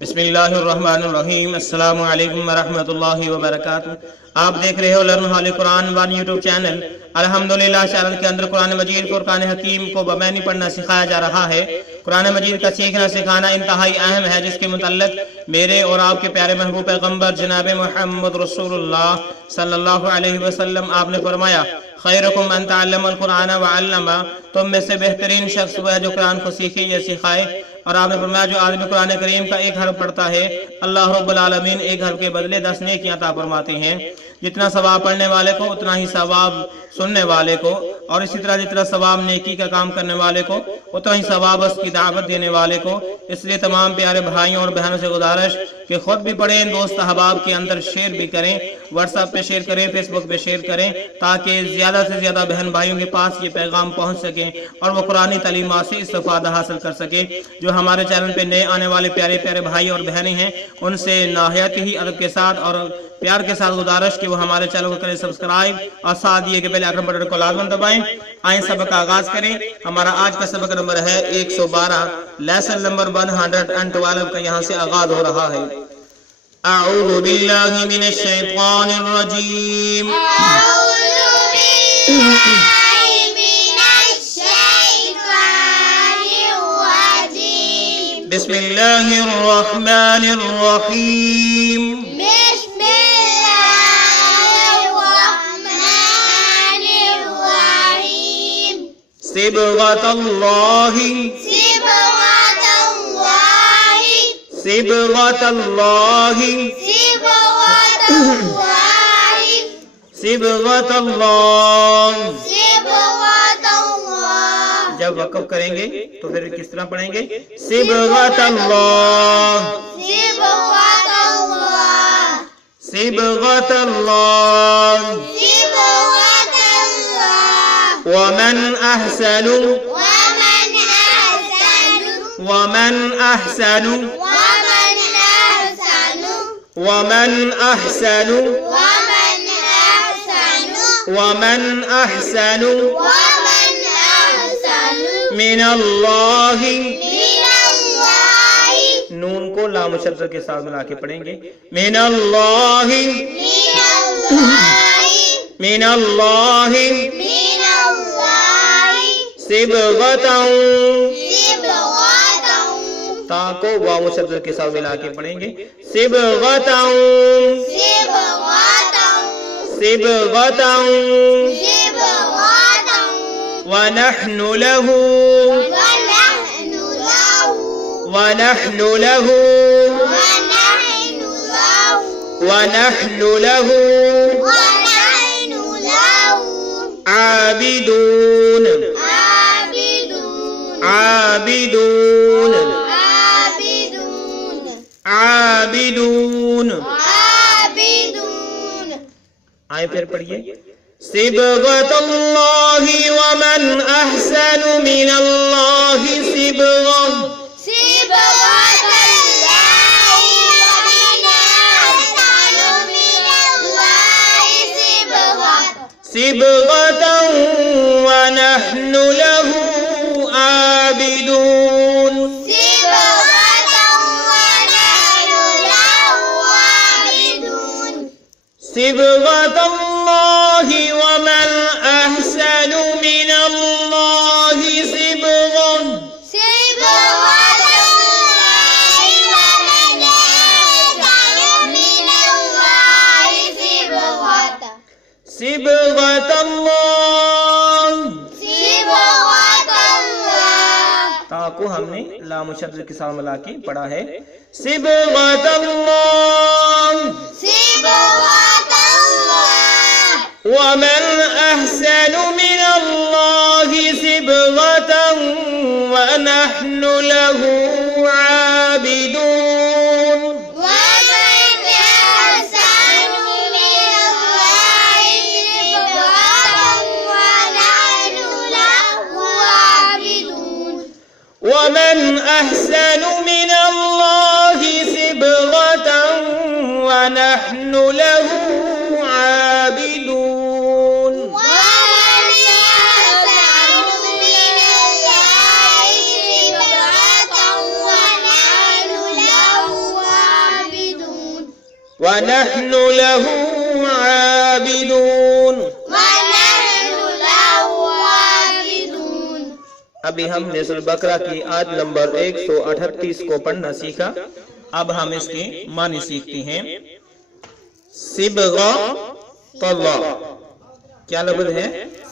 बिस्मिल्लाहिर्रहमानिर्रहीम। अस्सलामु अलैकुम वरहमतुल्लाहि वबरकातुहू। आप देख रहे हो लर्न हॉली कुरान वन यूट्यूब चैनल। अल्हम्दुलिल्लाह चैनल के अंदर कुरान मजीद फुरकान हकीम को बमैनी पढ़ना सिखाया जा रहा है। कुरान मजीद का सीखना सिखाना इंतहाई अहम है, जिसके मुतल्लिक मेरे और आपके प्यारे महबूब पैगम्बर जनाब मुहम्मद रसूलुल्लाह सल्लल्लाहु अलैहि वसल्लम आपने फरमाया, खैरुकुम मन तअल्लमल कुरान व अल्लमा, तुम में से बेहतरीन शख्स वह है जो कुरान को सीखे या सिखाए। और आपने फरमाया, जो आदमी कुरान करीम का एक हर्फ पढ़ता है, अल्लाह रब्बुल आलमीन एक हर्फ के बदले 10 नेकियां अता फरमाते हैं। जितना सवाब पढ़ने वाले को उतना ही सवाब सुनने वाले को, और इसी तरह जितना सवाब नेकी का काम करने वाले को उतना ही सवाब उसकी दावत देने वाले को। इसलिए तमाम प्यारे भाइयों और बहनों से गुजारिश कि खुद भी पढ़ें, दोस्त अहबाब के अंदर शेयर भी करें, व्हाट्सएप पे शेयर करें, फेसबुक पे शेयर करें, ताकि ज़्यादा से ज़्यादा बहन भाइयों के पास ये पैगाम पहुँच सके और वो कुरानी तालीमात से इस्तिफादा हासिल कर सके। जो हमारे चैनल पे नए आने वाले प्यारे प्यारे भाई और बहनें हैं, उनसे नाहियत ही अदब के साथ और प्यार के साथ गुजारिश कि वो हमारे चैनल को करें सब्सक्राइब और साथ दिए के बेल आइकन बटन को लाजमन दबाएं। आइए सबक का आगाज करें। हमारा आज का सबक नंबर है 112, लेसन नंबर 112 का यहाँ से आगाज हो रहा है। अऊज़ु बिल्लाहि मिनश शैतानिर रजीम। बिस्मिल्लाहिर रहमानिर रहीम। सिबगतल्लाहि सिबगतल्लाहि सिबगतल्लाह। जब वक़्फ़ करेंगे तो फिर किस तरह पढ़ेंगे? सिबगतल्लाह सिबगतल्लाह। वमन अहसनु वमन अहसनु वमन अहसनु वमन अहसनु मिनल्लाहि। नून को लाम शब्द के साथ मिला के पढ़ेंगे। मिनल्लाहि मिनल्लाहि सिबगतन। ता को वाव शब्द के साथ मिला के पढ़ेंगे। सिबगतन सिबगतन। वनहनु लहू वनहनु लहू वनहनु लहू आबिदून आबिदून आबिदून। आए फिर पढ़िए। सिबगतल्लाहि वमन अहसनु मिनल्लाहि सिबगह। सिबगतन वनहनु लहू आबिदून। सिबगतल्लाहि वमन अहसनु मिनल्लाहि सिबगह। सिबगतल्लाह। ताको हमने लाम शब्द के साथ मिला के पढ़ा है। सिबगतल्लाह वमन अहसनु मिनल्लाहि सिबगतन वनहनु लहू आबिदून। वमन अहसनु मिनल्लाहि सिबगतन वनहनु लहू आबिदून। وَنَحْنُ لَهُ عَابِدُونَ. ابھی ہم نے سورۃ البقرہ کی آیت نمبر 138 کو پڑھنا سیکھا. اب ہم اس کے معنی سیکھتے ہیں. صبغۃ اللہ کیا لفظ ہے؟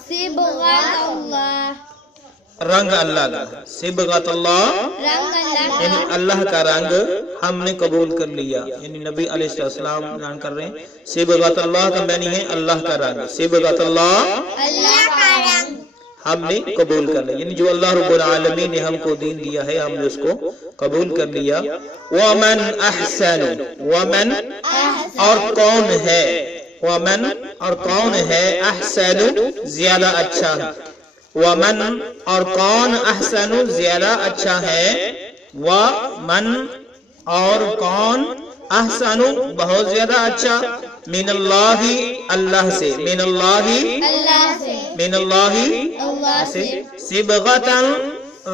صبغۃ اللہ رنگ اللہ کا. صبغۃ اللہ یعنی اللہ کا رنگ ہم نے قبول کر لیا. یعنی نبی علیہ السلام بیان کر رہے ہیں صبغۃ اللہ کا معنی ہے اللہ کا رنگ. صبغۃ اللہ اللہ کا رنگ ہم نے قبول کر لیا. یعنی جو اللہ رب العالمین نے ہم کو دین دیا ہے ہم نے اس کو قبول کر لیا. ومن احسن ومن اور کون ہے ومن اور کون ہے احسن زیادہ اچھا ہے. ومن اور کون احسن زیادہ اچھا ہے. ومن اور کون احسن بہت زیادہ اچھا من اللہ اللہ سے من اللہ اللہ سے من اللہ سے صبغتاً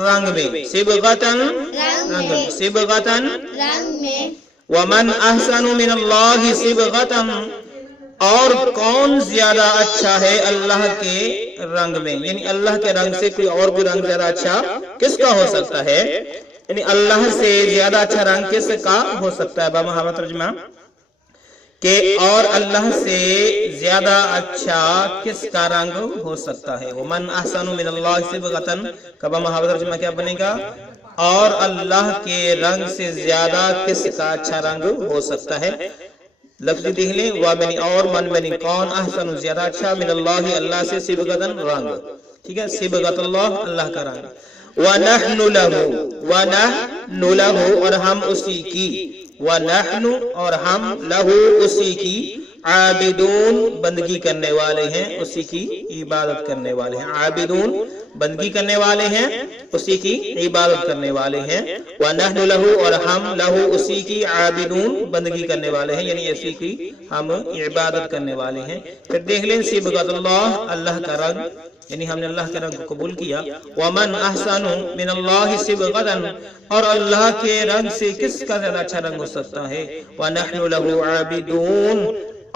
رنگ میں صبغتاً رنگ میں صبغتاً رنگ میں ومن احسن من اللہ صبغتاً اور کون زیادہ اچھا ہے اللہ کے رنگ میں. یعنی اللہ کے رنگ سے کوئی اور بھی رنگ زیادہ اچھا کس کا ہو سکتا ہے؟ یعنی اللہ سے زیادہ اچھا رنگ کس کا ہو سکتا ہے؟ بمحاورہ ترجمہ کہ اور اللہ سے زیادہ اچھا کس کا رنگ ہو سکتا ہے؟ ومن احسن من اللہ صبغۃ کا بمحاورہ ترجمہ کیا بنے گا؟ اور اللہ کے رنگ سے زیادہ کس کا اچھا رنگ ہو سکتا ہے؟ لفظ دیکھ لیں. ومن اور من بنی کون احسن زیادہ اچھا من اللہ اللہ سے صبغۃ رنگ. ٹھیک ہے صبغۃ اللہ اللہ کا رنگ. وَنَحْنُ لَهُ وَنَحْنُ لَهُ اور ہم اسی کی وَنَحْنُ اور ہم لَهُ اسی کی عابدون بندگی کرنے والے ہیں اسی کی عبادت کرنے والے ہیں. عابدون بندگی کرنے والے ہیں اسی کی عبادت کرنے والے ہیں. وَنَحْنُ لَهُ اور ہم لَهُ اسی کی عابدون بندگی کرنے والے ہیں یعنی اسی کی ہم عبادت کرنے والے ہیں. پھر دیکھ لیں صبغۃ اللہ اللہ کا رنگ یعنی ہم نے اللہ کے رنگ کو قبول کیا. ومن احسن من اللہ صبغۃ اور اللہ کے رنگ سے کس کا زیادہ اچھا رنگ ہو سکتا ہے؟ وَنَحْنُ لَهُ عَابِدُونَ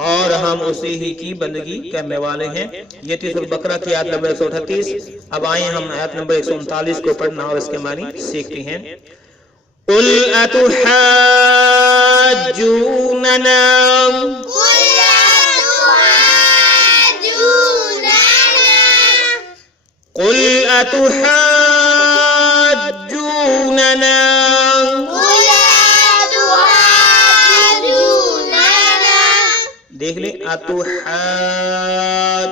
اور ہم اسی ہی کی بندگی کرنے والے ہیں. یہ تھی سورۃ البقرہ کی آیت نمبر 138. اب آئیں ہم آیت نمبر 139 کو پڑھنا اور اس کے معنی سیکھتے ہیں. قُلْ أَتُحَاجُّونَنَا قُلْ أَتُحَاجُّونَنَا دیکھ لیں اتحاج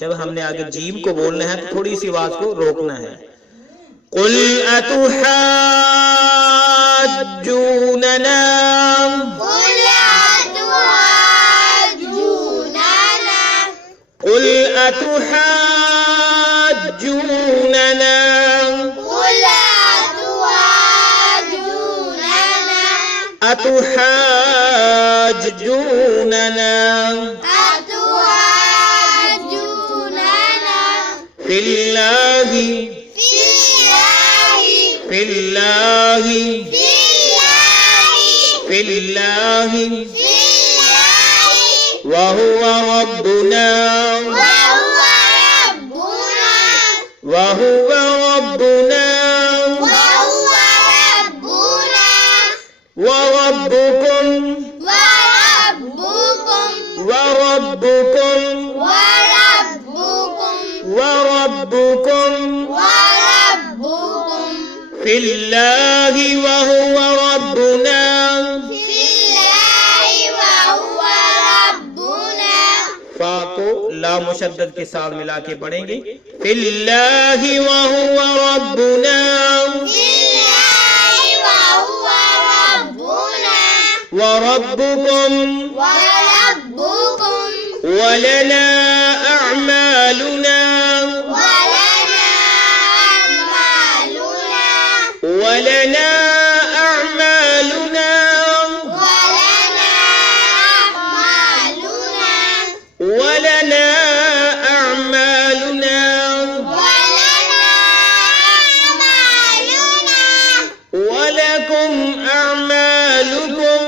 جب ہم نے آگے جیم کو بولنا ہے تو تھوڑی سی آواز کو روکنا ہے. قُلْ أَتُحَاجُّونَنَا قُلْ أَتُحَاجُّونَنَا أَتُحَاجُّونَنَا فِي اللَّهِ فِي اللَّهِ فِي اللَّهِ وَهُوَ رَبُّنَا وَهُوَ رَبُّنَا وَرَبُّكُمْ وَرَبُّكُمْ وَرَبُّكُمْ فِي اللَّهِ وَهُوَ رَبُّنَا فا کو لا مشدد کے ساتھ ملا کے پڑھیں گے. فِي اللَّهِ وَهُوَ رَبُّنَا وَرَبُّكُمْ وَلَنَا أَعْمَالُنَا ولنا أعمالنا ولنا أعمالنا ولكم أعمالكم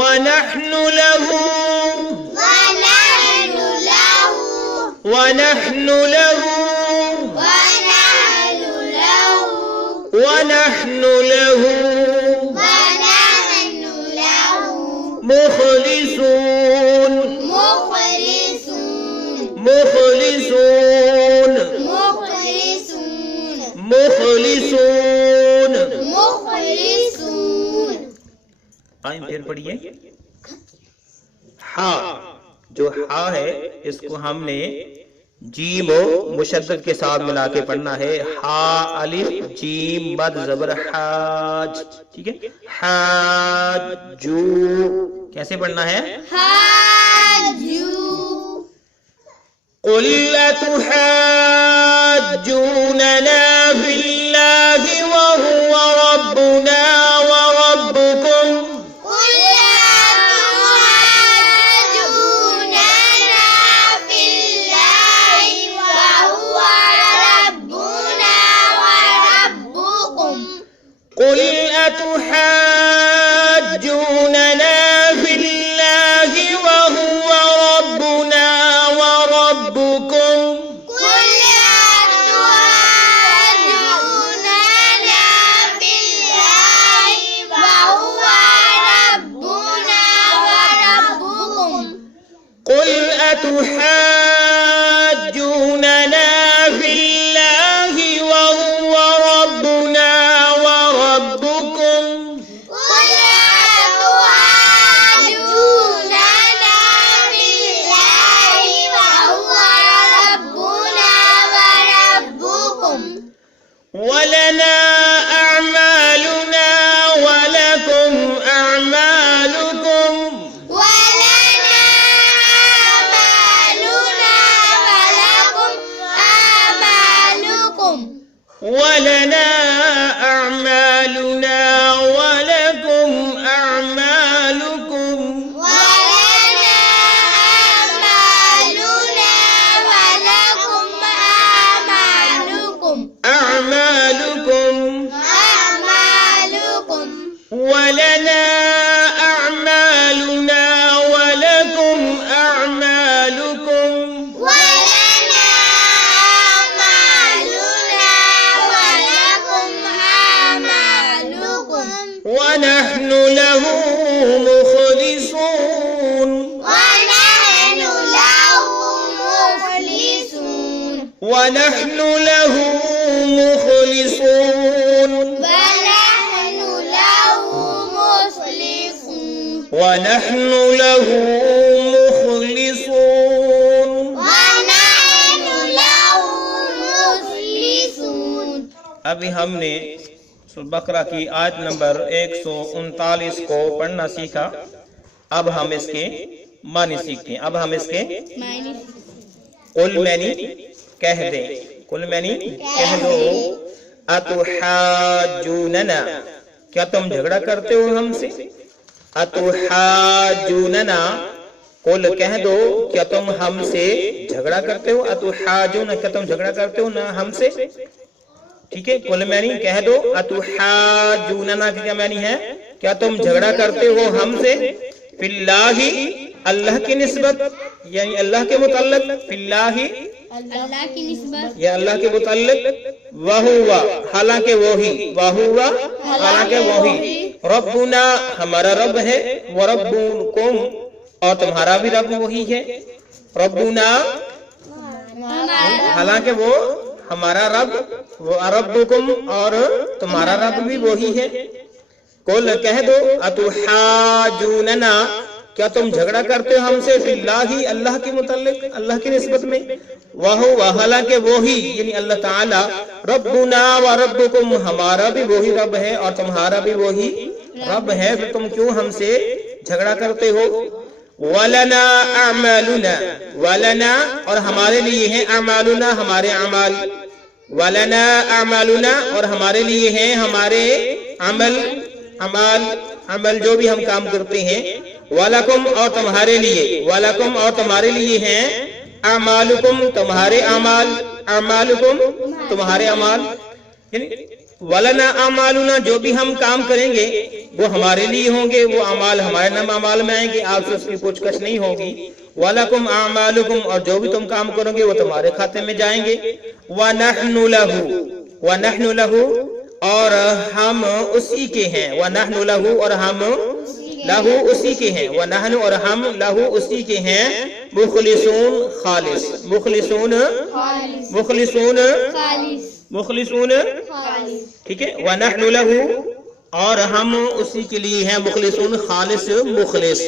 ونحن له ونحن له ونحن له ونحن له ونحن له ونحن له مخلصون مخلصون مخلصون مخلصون مخلصون. مخلصون. آئیں پھر پڑھیے. ہا جو ہا ہے اس کو ہم نے جیم و مشدد کے ساتھ ملا کے پڑھنا ہے. ہا الف جیم مد زبر حاج. ٹھیک ہے. حاجو کیسے پڑھنا ہے؟ حاجو. قل أتحاجوننا في الله وهو ربنا وربكم قل أتحاجوننا في الله وهو ربنا وربكم. قل أتحاجوننا في الله وهو ربنا وربكم قل أتحاجوننا في الله وهو ربنا وربكم. قل أتحاجوننا في الله وهو ربنا وربكم قل أتحاجوننا في الله وهو ربنا وربكم. ولنا أعمالنا ولكم أعمالكم ولنا أعمالنا ولكم أعمالكم. ولنا أعمالنا ولكم أعمالكم ولنا أعمالنا ولكم أعمالكم. أعمالكم أعمالكم. ولنا أعمالنا ولكم أعمالكم ولنا أعمالنا ولكم أعمالكم. ونحن له مخلصون ونحن له مخلصون. ونحن له مخلصون ونحن له مخلصون. ونحن له مخلصون. ونحن له مخلصون. ابھی ہم نے سورہ بقرہ کی آیت نمبر 139 کو پڑھنا سیکھا. اب ہم اس کے معنی سیکھتے ہیں. اب ہم اس کے قل معنی کہہ دیں. قل معنی کہہ دو. اتحاجوننا کیا تم جھگڑا کرتے ہو ہم سے؟ اتحاجوننا قل کہہ دو کیا تم ہم سے جھگڑا کرتے ہو؟ اتحاجون کیا تم جھگڑا کرتے ہو نہ ہم سے؟ ٹھیک ہے. قل معنی کہہ دو. اتحاجوننا کی کیا معنی ہے؟ کیا تم جھگڑا کرتے ہو ہم سے؟ فی اللہ اللہ کی نسبت یعنی اللہ کے متعلق. فی اللہ اللہ کی نسبت یا اللہ کے متعلق. وہوا حالانکہ وہی. وہوا حالانکہ وہی. ربنا ہمارا رب ہے. وربکم اور تمہارا بھی رب وہی ہے. ربنا حالانکہ وہ ہمارا رب. وربکم اور تمہارا رب بھی وہی ہے. قل کہہ دو اتحاجوننا کیا تم جھگڑا کرتے ہو ہم سے؟ فی اللہ اللہ کے متعلق اللہ کی نسبت میں. وہو حالانکہ وہی یعنی اللہ تعالی. ربنا و ربکم ہمارا بھی وہی رب ہے اور تمہارا بھی وہی رب ہے. پھر تم کیوں ہم سے جھگڑا کرتے ہو؟ ولنا اعمالنا ولنا اور ہمارے لیے ہیں اعمالنا ہمارے اعمال. ولنا اعمالنا اور ہمارے لیے ہیں ہمارے عمل. عمل جو بھی ہم کام کرتے ہیں. وَلَكُمْ اور تمہارے لیے. وَلَكُمْ اور تمہارے لیے ہیں اعمالکم تمہارے اعمال. اعمالکم تمہارے اعمال یعنی वलना अमालुना, जो भी हम काम करेंगे वो हमारे लिए होंगे, वो अमाल हमारे नाम अमाल में आएंगे, आपसे उसकी पूछताछ नहीं होगी। वलकुम अमालुकुम, और जो भी तुम काम करोगे वो तुम्हारे खाते में जाएंगे। वनहनु लहू, और हम उसी के हैं। वनहनु लहू, और हम लहू उसी के हैं। वनहनु, और हम लहू उसी के हैं। मुखलिसून खालिस, मुखलिसून खालिस ठीक है। वनहनु लहू, और हम उसी के लिए हैं। मुखलिसून खालिस, मुखलिस।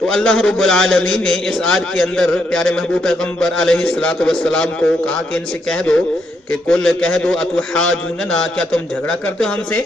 तो अल्लाह रब्बुल आलमीन ने इस आयत के अंदर प्यारे महबूब पैगंबर अलैहिस्सलातु वस्सलाम को कहा कि इनसे कह दो कि कुल कह दो अतुहाजुनना, क्या तुम झगड़ा करते हो हमसे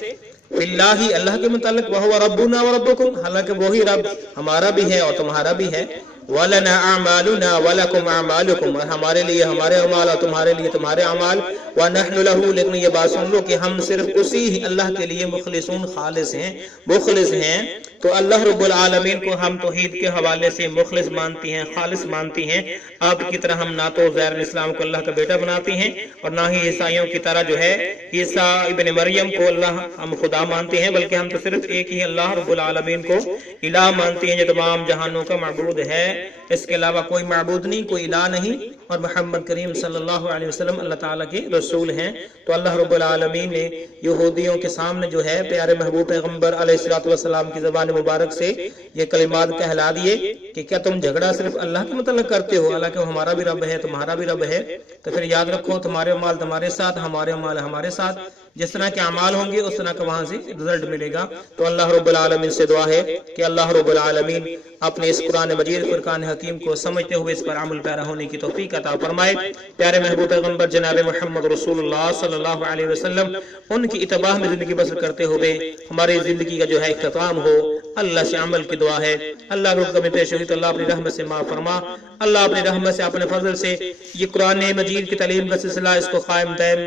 फिल्लाही, अल्लाह के मुतालिक, वहुवा रब्बुना व रब्बुकुम, हालांकि वही रब हमारा भी है और तुम्हारा भी है। वलना अमालुना वलकुम अमालुकुम, और हमारे लिए हमारे अमाल और तुम्हारे लिए तुम्हारे अमाल। वनहनु लहू, लेकिन ये बात सुन लो कि हम सिर्फ उसी ही अल्लाह के लिए मुखलिसून खालिस हैं, मुखलिस हैं। तो अल्लाह रब्बुल आलमीन को हम तौहीद के हवाले से मुखलिस मानती हैं, खालिस मानती हैं। आपकी तरह हम ना तो ज़ैर इस्लाम को अल्लाह का बेटा बनाती हैं और ना ही ईसाइयों की तरह जो है ईसा इब्न मरियम को अल्लाह हम खुदा मानते हैं, बल्कि हम तो सिर्फ एक ही अल्लाह रब्बुल आलमीन को इलाह मानती हैं, जो तमाम जहानों का माबूद है। इसके अलावा कोई माबूद नहीं, कोई इलाह नहीं, और मोहम्मद करीम सल्लल्लाहु अलैहि वसल्लम अल्लाह ताला के रसूल हैं। तो अल्लाह रब्बुल आलमीन ने यहूदियों के सामने जो है प्यारे महबूब पैगंबर अलैहिस्सलातु वस्सलाम की ज़बान मुबारक से ये कलिमात कहला दिए कि क्या तुम झगड़ा सिर्फ अल्लाह के मुतल्लिक़ करते हो, हालांकि वो हमारा भी रब है, तुम्हारा भी रब है। तो फिर याद रखो, तुम्हारे माल तुम्हारे साथ, हमारे माल हमारे साथ, जिस तरह के अमाल होंगे उस तरह का वहां से रिजल्ट मिलेगा। तो अल्लाह रब्बुल आलमीन से दुआ है कि अल्लाह रब्बुल आलमीन अपने इस कुरान मजीद फुरकान हकीम को समझते हुए इस पर अमल पैरा होने की तौफीक अता फरमाए। प्यारे महबूब पैगंबर जनाब मुहम्मद रसूलुल्लाह सल्लल्लाहु अलैहि वसल्लम, उनकी इत्तबा में जिंदगी बसर करते हुए हमारी जिंदगी का जो है इख्तिताम हो। अल्लाह से अमल की दुआ है। अल्लाह अगर कभी पेश हुई तो अल्लाह अपनी रहमत से माफ फरमा। अल्लाह अपनी रहमत से, अपने फजल से ये कुरान मजीद की तालीम का सिलसिला इसको कायम दायम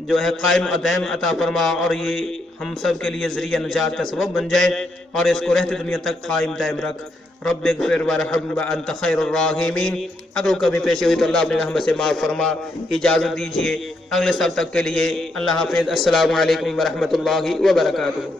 जो है कायम अदैम अता फरमा, और ये हम सब के लिए ज़रिया निजात का सबब बन जाए, और इसको रहते दुनिया तक कायम दायम रख। रब्बिग़फिर वरहम व अंत खैरुर राहिमीन। अगर कभी पेश हुई तो अल्लाह अपनी रहमत से माफ फरमा। इजाज़त दीजिए अगले साल तक के लिए। अल्लाह हाफ़िज़। अस्सलामु अलैकुम व रहमतुल्लाहि व बरकातुहू।